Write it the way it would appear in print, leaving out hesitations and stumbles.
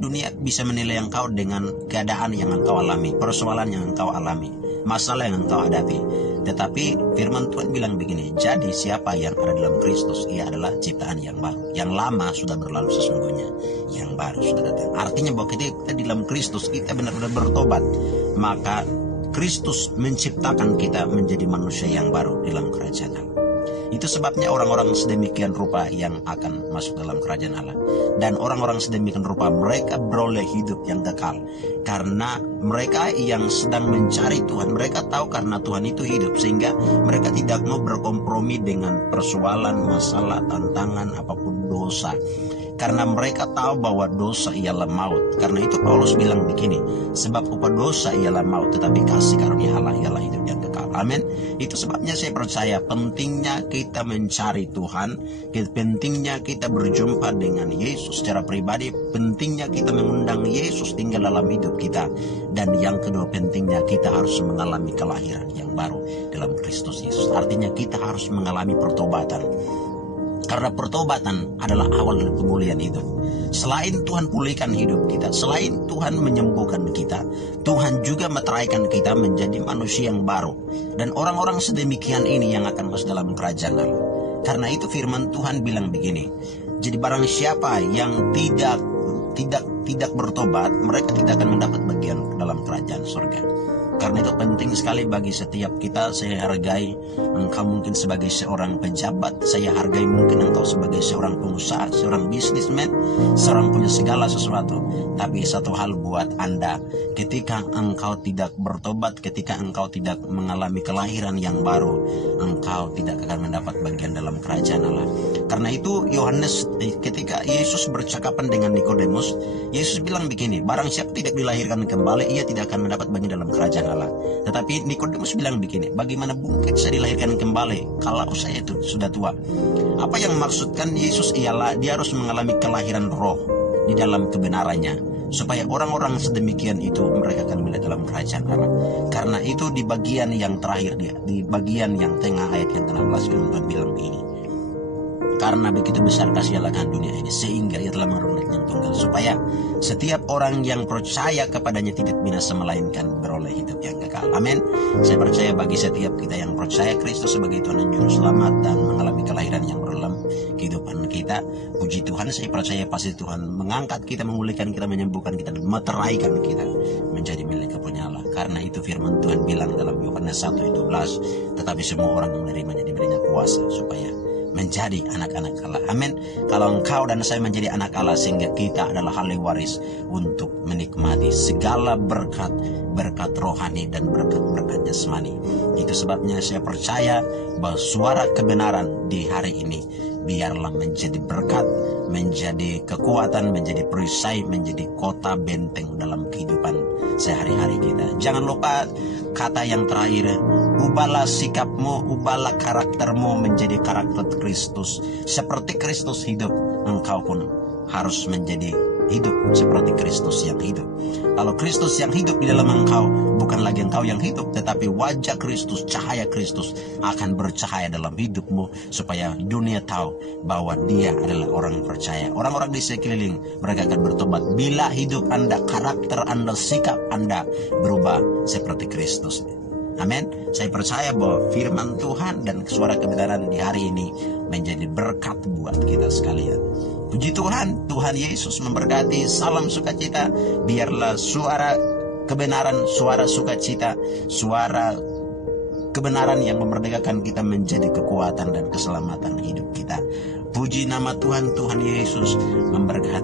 dunia bisa menilai engkau dengan keadaan yang engkau alami, persoalan yang engkau alami, masalah yang engkau hadapi. Tetapi firman Tuhan bilang begini, jadi siapa yang ada dalam Kristus, ia adalah ciptaan yang baru. Yang lama sudah berlalu sesungguhnya, yang baru sudah datang. Artinya bahwa kita di dalam Kristus, kita benar-benar bertobat, maka Kristus menciptakan kita menjadi manusia yang baru dalam kerajaan Allah. Itu sebabnya orang-orang sedemikian rupa yang akan masuk dalam kerajaan Allah. Dan orang-orang sedemikian rupa mereka beroleh hidup yang kekal. Karena mereka yang sedang mencari Tuhan, mereka tahu karena Tuhan itu hidup. Sehingga mereka tidak mau berkompromi dengan persoalan, masalah, tantangan, apapun dosa. Karena mereka tahu bahwa dosa ialah maut. Karena itu Paulus bilang begini, sebab upah dosa ialah maut, tetapi kasih karunia Allah ialah hidup yang kekal. Amin. Itu sebabnya saya percaya pentingnya kita mencari Tuhan, pentingnya kita berjumpa dengan Yesus secara pribadi, pentingnya kita mengundang Yesus tinggal dalam hidup kita. Dan yang kedua, pentingnya kita harus mengalami kelahiran yang baru dalam Kristus Yesus. Artinya kita harus mengalami pertobatan. Karena pertobatan adalah awal dari pemulihan hidup. Selain Tuhan pulihkan hidup kita, selain Tuhan menyembuhkan kita, Tuhan juga meteraikan kita menjadi manusia yang baru. Dan orang-orang sedemikian ini yang akan masuk dalam kerajaan Allah. Karena itu firman Tuhan bilang begini, jadi barang siapa yang tidak bertobat, mereka tidak akan mendapat bagian dalam kerajaan surga. Karena itu penting sekali bagi setiap kita. Saya hargai engkau mungkin sebagai seorang pejabat, saya hargai mungkin engkau sebagai seorang pengusaha, seorang bisnismen, seorang punya segala sesuatu. Tapi satu hal buat Anda, ketika engkau tidak bertobat, ketika engkau tidak mengalami kelahiran yang baru, engkau tidak akan mendapat bagian dalam kerajaan Allah. Karena itu Yohanes, ketika Yesus bercakapan dengan Nikodemus, Yesus bilang begini, barang siapa tidak dilahirkan kembali, ia tidak akan mendapat bagian dalam kerajaan Allah. Tetapi Nikodemus bilang begini, bagaimana mungkin saya dilahirkan kembali kalau saya itu sudah tua? Apa yang maksudkan Yesus ialah dia harus mengalami kelahiran roh di dalam kebenarannya, supaya orang-orang sedemikian itu mereka akan melihat dalam kerajaan Allah. Karena itu di bagian yang terakhir dia, di bagian yang tengah ayat yang ke-16 Tuhan bilang begini, karena begitu besar kasih Allah akan dunia ini, sehingga ia telah menurunkan yang tunggal, supaya setiap orang yang percaya kepadanya tidak binasa, melainkan beroleh hidup yang kekal. Amin. Saya percaya bagi setiap kita yang percaya Kristus sebagai Tuhan dan Juru Selamat dan mengalami kelahiran yang baru dalam kehidupan kita, puji Tuhan, saya percaya pasti Tuhan mengangkat kita, memulihkan kita, menyembuhkan kita, dan meteraikan kita menjadi milik kepunyaan Allah. Karena itu firman Tuhan bilang dalam Yohanes 1:12, tetapi semua orang yang menerimanya diberinya kuasa supaya menjadi anak-anak Allah. Amin. Kalau engkau dan saya menjadi anak Allah, sehingga kita adalah ahli waris untuk menikmati segala berkat rohani dan berkat jasmani. Itu sebabnya saya percaya bahwa suara kebenaran di hari ini biarlah menjadi berkat, menjadi kekuatan, menjadi perisai, menjadi kota benteng dalam kehidupan sehari-hari kita. Jangan lupa kata yang terakhir, ubahlah sikapmu, ubahlah karaktermu menjadi karakter Kristus. Seperti Kristus hidup, engkau pun harus menjadi hidup seperti Kristus yang hidup. Kalau Kristus yang hidup di dalam engkau, bukan lagi engkau yang hidup, tetapi wajah Kristus, cahaya Kristus akan bercahaya dalam hidupmu, supaya dunia tahu bahwa dia adalah orang yang percaya. Orang-orang di sekeliling mereka akan bertobat bila hidup Anda, karakter Anda, sikap Anda berubah seperti Kristus. Amin. Saya percaya bahwa firman Tuhan dan suara kebenaran di hari ini menjadi berkat buat kita sekalian. Puji Tuhan, Tuhan Yesus memberkati. Salam sukacita. Biarlah suara kebenaran, suara sukacita, suara kebenaran yang memerdekakan kita menjadi kekuatan dan keselamatan hidup kita. Puji nama Tuhan, Tuhan Yesus memberkati.